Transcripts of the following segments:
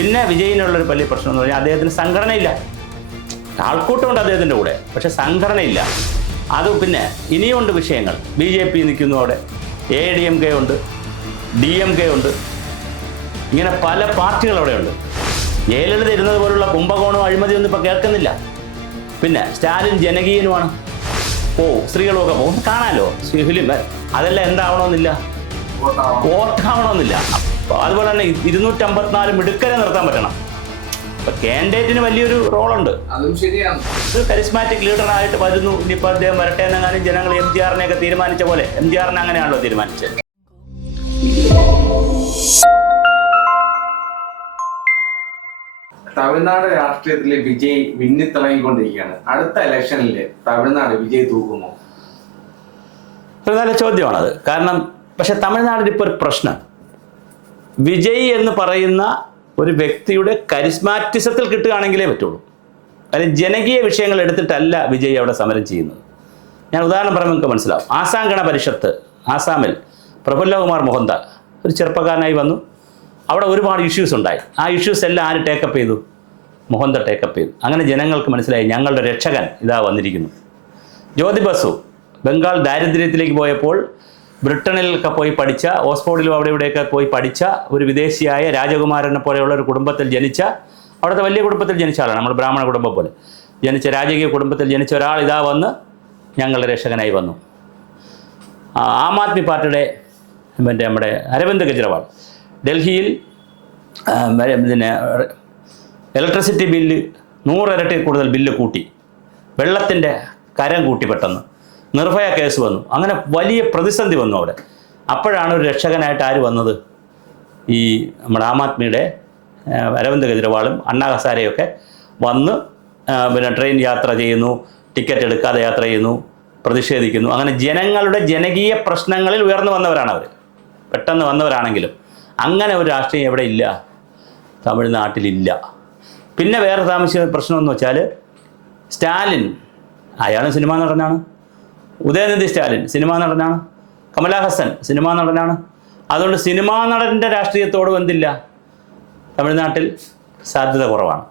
പിന്നെ വിജയിനുള്ളൊരു വലിയ പ്രശ്നം എന്ന് പറഞ്ഞാൽ അദ്ദേഹത്തിന് സംഘടനയില്ല. ആൾക്കൂട്ടമുണ്ട് അദ്ദേഹത്തിൻ്റെ കൂടെ, പക്ഷെ സംഘടനയില്ല. അത് പിന്നെ ഇനിയുമുണ്ട് വിഷയങ്ങൾ. BJP നിൽക്കുന്നു അവിടെ, ADMK ഉണ്ട്, DMK ഉണ്ട്, ഇങ്ങനെ പല പാർട്ടികൾ അവിടെയുണ്ട്. ജയലളിത ഇരുന്നത് പോലുള്ള കുംഭകോണവും അഴിമതിയൊന്നും ഇപ്പോൾ കേൾക്കുന്നില്ല. പിന്നെ സ്റ്റാലിൻ ജനകീയനുമാണ്. സ്ത്രീകളൊക്കെ പോകും, കാണാമല്ലോ ഫിലിം. അതെല്ലാം എന്താവണമെന്നില്ല, വോട്ടാവണമെന്നില്ല. അതുപോലെ തന്നെ 254 മിടുക്കരെ നിർത്താൻ പറ്റണം. ഇപ്പൊ കാൻഡിഡേറ്റിന് വലിയൊരു റോളുണ്ട്. അതും ശരിയാണ്. ഒരു കരിസ്മാറ്റിക് ലീഡറായിട്ട് വരുന്നു. ഇനിയിപ്പോൾ അദ്ദേഹം വരട്ടെ എന്നെങ്ങാനും ജനങ്ങൾ MGR-നെയൊക്കെ തീരുമാനിച്ച പോലെ, MGR-നെ അങ്ങനെയാണല്ലോ തീരുമാനിച്ചത്. തമിഴ്നാട് രാഷ്ട്രീയത്തിലെ വിജയ് മിന്നിത്തിളങ്ങിക്കൊണ്ടിരിക്കുകയാണ്. അടുത്ത ഇലക്ഷനിൽ തമിഴ്നാട് വിജയ് തൂക്കുമോ? ഒരു നല്ല ചോദ്യമാണത്. കാരണം പക്ഷെ തമിഴ്നാടിന് ഇപ്പോൾ ഒരു പ്രശ്നം, വിജയ് എന്ന് പറയുന്ന ഒരു വ്യക്തിയുടെ കരിസ്മാറ്റിസത്തിൽ കിട്ടുകയാണെങ്കിലേ പറ്റുള്ളൂ. അല്ലെങ്കിൽ ജനകീയ വിഷയങ്ങൾ എടുത്തിട്ടല്ല വിജയ് അവിടെ സമരം ചെയ്യുന്നത്. ഞാൻ ഉദാഹരണം പറയുമ്പോൾ നിങ്ങൾക്ക് മനസ്സിലാവും. ആസാം ഗണ പരിഷത്ത്, ആസാമിൽ പ്രഫുല്ലകുമാർ മൊഹന്ത ഒരു ചെറുപ്പക്കാരനായി വന്നു. അവിടെ ഒരുപാട് ഇഷ്യൂസ് ഉണ്ടായി. ആ ഇഷ്യൂസ് എല്ലാം ആര് ടേക്കപ്പ് ചെയ്തു? മൊഹന്ത ടേക്കപ്പ് ചെയ്തു. അങ്ങനെ ജനങ്ങൾക്ക് മനസ്സിലായി ഞങ്ങളുടെ രക്ഷകൻ ഇതാ വന്നിരിക്കുന്നു. ജ്യോതി ബസു ബംഗാൾ ദാരിദ്ര്യത്തിലേക്ക് പോയപ്പോൾ ബ്രിട്ടനിലൊക്കെ പോയി പഠിച്ച, ഓക്സ്ഫോർഡിലും അവിടെ ഇവിടെയൊക്കെ പോയി പഠിച്ച ഒരു വിദേശിയായ രാജകുമാരനെ പോലെയുള്ള ഒരു കുടുംബത്തിൽ ജനിച്ച, അവിടുത്തെ വലിയ കുടുംബത്തിൽ ജനിച്ച ആളാണ്, നമ്മൾ ബ്രാഹ്മണ കുടുംബം പോലെ ജനിച്ച രാജകീയ കുടുംബത്തിൽ ജനിച്ച ഒരാൾ ഇതാ വന്ന് ഞങ്ങളുടെ രക്ഷകനായി വന്നു. ആം ആദ്മി പാർട്ടിയുടെ നമ്മുടെ അരവിന്ദ് കെജ്രിവാൾ ഡൽഹിയിൽ പിന്നെ ഇലക്ട്രിസിറ്റി ബില്ല് 100 ഇരട്ടി കൂടുതൽ ബില്ല് കൂട്ടി, വെള്ളത്തിൻ്റെ കരം കൂട്ടി, പെട്ടെന്ന് നിർഭയ കേസ് വന്നു. അങ്ങനെ വലിയ പ്രതിസന്ധി വന്നു അവിടെ. അപ്പോഴാണ് ഒരു രക്ഷകനായിട്ട് ആര് വന്നത്? ഈ നമ്മുടെ ആം ആദ്മിയുടെ അരവിന്ദ് കെജ്രിവാളും അണ്ണാ ഹസാരെയൊക്കെ വന്ന് പിന്നെ ട്രെയിൻ യാത്ര ചെയ്യുന്നു, ടിക്കറ്റ് എടുക്കാതെ യാത്ര ചെയ്യുന്നു, പ്രതിഷേധിക്കുന്നു. അങ്ങനെ ജനങ്ങളുടെ ജനകീയ പ്രശ്നങ്ങളിൽ ഉയർന്നു വന്നവരാണ് അവർ, പെട്ടെന്ന് വന്നവരാണെങ്കിലും. അങ്ങനെ ഒരു രാഷ്ട്രീയം എവിടെ ഇല്ല, തമിഴ്നാട്ടിലില്ല. പിന്നെ വേറെ താമസിച്ച പ്രശ്നമെന്ന് വെച്ചാൽ സ്റ്റാലിൻ, അയാളും സിനിമാ നടനാണ്. ഉദയനിധി സ്റ്റാലിൻ സിനിമാ നടനാണ്. കമലഹാസൻ സിനിമാ നടനാണ്. അതുകൊണ്ട് സിനിമാ നടൻ്റെ രാഷ്ട്രീയത്തോടും എന്തില്ല, തമിഴ്നാട്ടിൽ സാധ്യത കുറവാണ്.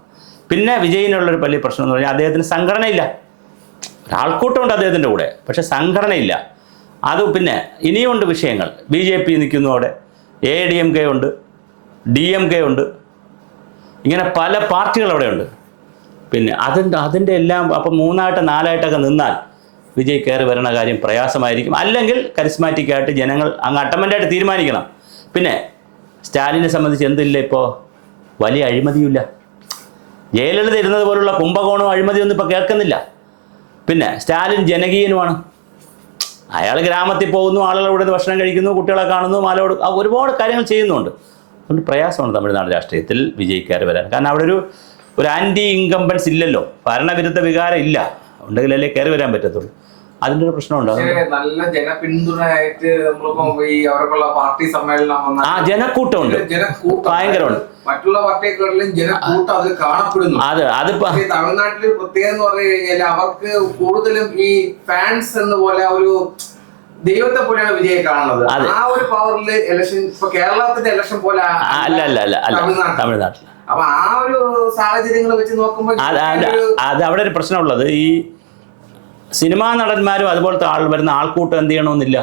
പിന്നെ വിജയിനുള്ളൊരു വലിയ പ്രശ്നം എന്ന് പറഞ്ഞാൽ അദ്ദേഹത്തിന് സംഘടനയില്ല. ഒരാൾക്കൂട്ടമുണ്ട് അദ്ദേഹത്തിൻ്റെ കൂടെ, പക്ഷെ സംഘടനയില്ല. അത് പിന്നെ ഇനിയുമുണ്ട് വിഷയങ്ങൾ. BJP നിൽക്കുന്നു അവിടെ, ADMK ഉണ്ട്, DMK ഉണ്ട്, ഇങ്ങനെ പല പാർട്ടികൾ അവിടെയുണ്ട്. പിന്നെ അതിൻ്റെ എല്ലാം അപ്പം 3 4 നിന്നാൽ വിജയ് കയറി വരുന്ന കാര്യം പ്രയാസമായിരിക്കും. അല്ലെങ്കിൽ കരിസ്മാറ്റിക്കായിട്ട് ജനങ്ങൾ അങ്ങ് അട്ടമൻ്റായിട്ട് തീരുമാനിക്കണം. പിന്നെ സ്റ്റാലിനെ സംബന്ധിച്ച് എന്തില്ല, ഇപ്പോൾ വലിയ അഴിമതിയുമില്ല. ജയലളിത ഇരുന്നത് പോലുള്ള കുംഭകോണവും അഴിമതിയൊന്നും ഇപ്പോൾ കേൾക്കുന്നില്ല. പിന്നെ സ്റ്റാലിൻ ജനകീയനുമാണ്. അയാൾ ഗ്രാമത്തിൽ പോകുന്നു, ആളുകളുടെ ഭക്ഷണം കഴിക്കുന്നു, കുട്ടികളെ കാണുന്നു, മാലോട് ഒരുപാട് കാര്യങ്ങൾ ചെയ്യുന്നുണ്ട്. അതുകൊണ്ട് പ്രയാസമാണ് തമിഴ്നാട് രാഷ്ട്രീയത്തിൽ വിജയ് കയറി വരാൻ. കാരണം അവിടെ ഒരു ആൻറ്റി ഇൻകംബൻസ് ഇല്ലല്ലോ, ഭരണവിരുദ്ധ വികാരം ഇല്ല. ഉണ്ടെങ്കിലല്ലേ കയറി വരാൻ പറ്റത്തുള്ളൂ. അതിൻ്റെ ഒരു പ്രശ്നമുണ്ട്. നല്ല ജനപിന്തുണയായിട്ട് അവർക്കുള്ള പാർട്ടി സമ്മേളനം, ജനക്കൂട്ടമുണ്ട്, ഭയങ്കരമുണ്ട്. മറ്റുള്ള പാർട്ടിയെക്കാട്ടിലും ജനക്കൂട്ടം അതിൽ കാണപ്പെടുന്നു. അതിപ്പോ തമിഴ്നാട്ടിൽ പ്രത്യേകം എന്ന് പറഞ്ഞു കഴിഞ്ഞാൽ അവർക്ക് കൂടുതലും ഈ ഫാൻസ് എന്ന പോലെ ഒരു ദൈവത്തെ പോലെയാണ് വിജയെ കാണുന്നത്. ആ ഒരു പവറിൽ ഇലക്ഷൻ ഇപ്പൊ കേരളത്തിന്റെ ഇലക്ഷൻ പോലെ തമിഴ്നാട്ടിൽ. അപ്പൊ ആ ഒരു സാഹചര്യങ്ങൾ വെച്ച് നോക്കുമ്പോൾ അത് അവിടെ ഒരു പ്രശ്നമുള്ളത്, ഈ സിനിമാ നടന്മാരും അതുപോലത്തെ വരുന്ന ആൾക്കൂട്ടം എന്ത് ചെയ്യണമെന്നില്ല,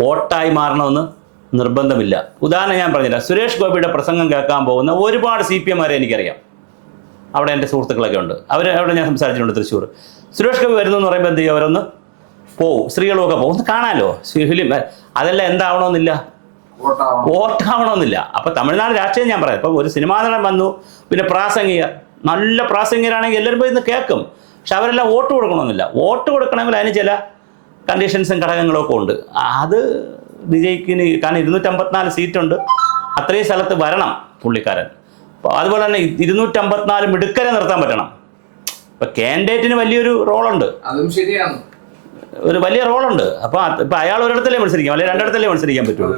വോട്ടായി മാറണമെന്ന് നിർബന്ധമില്ല. ഉദാഹരണം ഞാൻ പറഞ്ഞില്ല, സുരേഷ് ഗോപിയുടെ പ്രസംഗം കേൾക്കാൻ പോകുന്ന ഒരുപാട് CPM-മാരെ എനിക്കറിയാം. അവിടെ എൻ്റെ സുഹൃത്തുക്കളൊക്കെ ഉണ്ട്. അവിടെ ഞാൻ സംസാരിച്ചിട്ടുണ്ട്. തൃശ്ശൂർ സുരേഷ് ഗോപി വരുന്നു എന്ന് പറയുമ്പോൾ എന്ത് ചെയ്യും, അവരൊന്ന് പോവും, സ്ത്രീകളൊക്കെ പോകും, ഒന്ന് കാണാമല്ലോ ഫിലിം. അതെല്ലാം എന്താവണമെന്നില്ല, വോട്ടാവണമെന്നില്ല. അപ്പോൾ തമിഴ്നാട് രാഷ്ട്രീയം ഞാൻ പറയാം. ഇപ്പോൾ ഒരു സിനിമാ നടൻ വന്നു, പിന്നെ പ്രാസംഗികർ, നല്ല പ്രാസംഗികരാണെങ്കിൽ എല്ലാവരും പോയി ഇന്ന് കേൾക്കും. പക്ഷെ അവരെല്ലാം വോട്ട് കൊടുക്കണമെന്നില്ല. വോട്ട് കൊടുക്കണമെങ്കിൽ അതിന് ചില കണ്ടീഷൻസും ഘടകങ്ങളൊക്കെ ഉണ്ട്. അത് വിജയ്ക്കിന്, കാരണം 254 സീറ്റുണ്ട്, അത്രയും സ്ഥലത്ത് വരണം പുള്ളിക്കാരൻ. അപ്പോൾ അതുപോലെ തന്നെ 254 മിടുക്കരെ നിർത്താൻ പറ്റണം. ഇപ്പം കാൻഡിഡേറ്റിന് വലിയൊരു റോളുണ്ട്. അതും ശരിയാണ്, ഒരു വലിയ റോളുണ്ട്. അപ്പോൾ ഇപ്പം അയാൾ ഒരിടത്തല്ലേ മത്സരിക്കാം, അല്ലെങ്കിൽ 2 മത്സരിക്കാൻ പറ്റുള്ളൂ.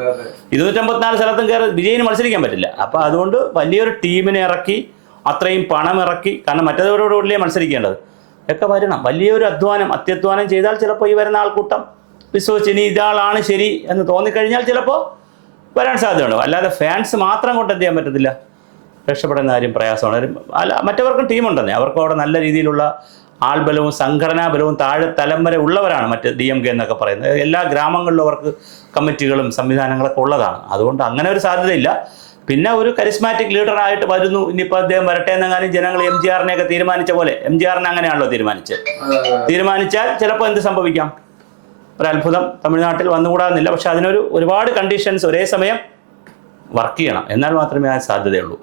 254 സ്ഥലത്തും കയറി വിജയിന് മത്സരിക്കാൻ പറ്റില്ല. അപ്പോൾ അതുകൊണ്ട് വലിയൊരു ടീമിനെ ഇറക്കി, അത്രയും പണം ഇറക്കി, കാരണം മറ്റേതോടുകൂടിയേ മത്സരിക്കേണ്ടത് ഒക്കെ വരണം. വലിയൊരു അത്യധ്വാനം ചെയ്താൽ ചിലപ്പോൾ ഈ വരുന്ന ആൾക്കൂട്ടം വിശ്വസിച്ച് ഇനി ഇതാളാണ് ശരി എന്ന് തോന്നിക്കഴിഞ്ഞാൽ ചിലപ്പോൾ വരാൻ സാധ്യതയുണ്ട്. അല്ലാതെ ഫാൻസ് മാത്രം കൊണ്ട് എന്ത് ചെയ്യാൻ പറ്റത്തില്ല, രക്ഷപ്പെടുന്ന കാര്യം പ്രയാസമാണ്. അല്ല, മറ്റവർക്കും ടീമുണ്ടെന്നേ, അവർക്കും അവിടെ നല്ല രീതിയിലുള്ള ആൾബലവും സംഘടനാ ബലവും താഴെ തലം വരെ ഉള്ളവരാണ് മറ്റ് DMK എന്നൊക്കെ പറയുന്നത്. എല്ലാ ഗ്രാമങ്ങളിലും അവർക്ക് കമ്മിറ്റികളും സംവിധാനങ്ങളൊക്കെ ഉള്ളതാണ്. അതുകൊണ്ട് അങ്ങനെ ഒരു സാധ്യതയില്ല. പിന്നെ ഒരു കരിസ്മാറ്റിക് ലീഡറായിട്ട് വരുന്നു, ഇനിയിപ്പോൾ അദ്ദേഹം വരട്ടെ എന്നെങ്ങാനും ജനങ്ങൾ MGRനെയൊക്കെ തീരുമാനിച്ച പോലെ, MGRനെ അങ്ങനെയാണല്ലോ തീരുമാനിച്ചാൽ ചിലപ്പോൾ എന്ത് സംഭവിക്കാം, ഒരത്ഭുതം തമിഴ്നാട്ടിൽ വന്നുകൂടാന്നില്ല. പക്ഷെ അതിനൊരു ഒരുപാട് കണ്ടീഷൻസ് ഒരേ സമയം വർക്ക് ചെയ്യണം, എന്നാൽ മാത്രമേ അതിന് സാധ്യതയുള്ളൂ.